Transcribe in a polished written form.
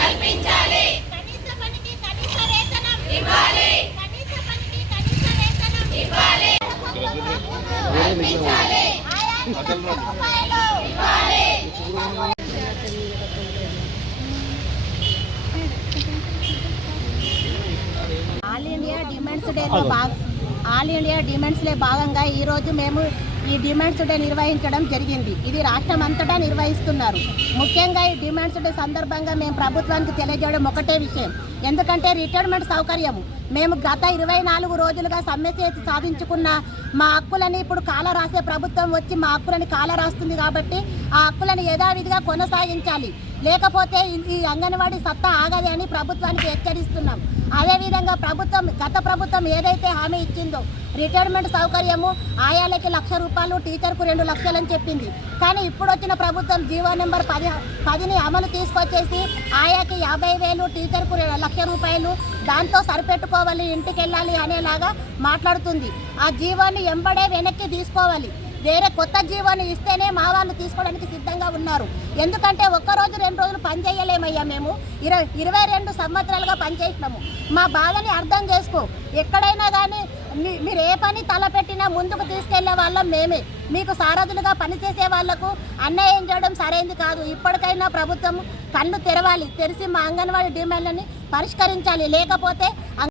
కల్పించాలి. కనీస పనికి కనీస వేతనం ఇవ్వాలి. కనీస పనికి కనీస వేతనం ఇవ్వాలి. కల్పించాలి. రూపాయలు ఇవ్వాలి. ఆల్ ఇండియా డిమాండ్స్ డే భాగంగా ఈరోజు మేము ఈ డిమాండ్స్ డే నిర్వహించడం జరిగింది. ఇది రాష్ట్రం అంతటా నిర్వహిస్తున్నారు. ముఖ్యంగా ఈ డిమాండ్స్ డే సందర్భంగా మేము ప్రభుత్వానికి తెలియజేయడం ఒకటే విషయం, ఎందుకంటే రిటైర్మెంట్ సౌకర్యము మేము గత 24 రోజులుగా సమ్మె చేసి సాధించుకున్న మా హక్కులని ఇప్పుడు కాల రాసే ప్రభుత్వం వచ్చి మా హక్కులని కాల రాస్తుంది. కాబట్టి ఆ హక్కులను యథావిధిగా కొనసాగించాలి, లేకపోతే ఈ అంగన్వాడీ సత్తా ఆగది అని ప్రభుత్వానికి హెచ్చరిస్తున్నాం. అదేవిధంగా గత ప్రభుత్వం ఏదైతే హామీ ఇచ్చిందో రిటైర్మెంట్ సౌకర్యము ఆయాలకి ₹1,00,000, టీచర్కు 2 లక్షలు అని చెప్పింది. కానీ ఇప్పుడు వచ్చిన ప్రభుత్వం జీవో నెంబర్ 10ని అమలు తీసుకొచ్చేసి ఆయాకి 50,000, టీచర్కు ₹1,00,000 దాంతో సరిపెట్టుకోవాలి, ఇంటికి వెళ్ళాలి అనేలాగా మాట్లాడుతుంది. ఆ జీవోని ఎంబడే వెనక్కి తీసుకోవాలి. వేరే కొత్త జీవోని ఇస్తేనే మా వాళ్ళు తీసుకోవడానికి సిద్ధంగా ఉన్నారు. ఎందుకంటే ఒక్కరోజు 2 రోజులు పని చేయలేమయ్యా. మేము 22 సంవత్సరాలుగా పనిచేసినాము. మా బాధని అర్థం చేసుకో. ఎక్కడైనా కానీ మీరు ఏ పని తలపెట్టినా ముందుకు తీసుకెళ్లే వాళ్ళం మేమే. మీకు సారథులుగా పనిచేసే వాళ్లకు అన్యాయం చేయడం సరైంది కాదు. ఇప్పటికైనా ప్రభుత్వం కళ్ళు తెరవాలి, తెరిచి మా అంగన్వాడీ డిమాండ్లని పరిష్కరించాలి. లేకపోతే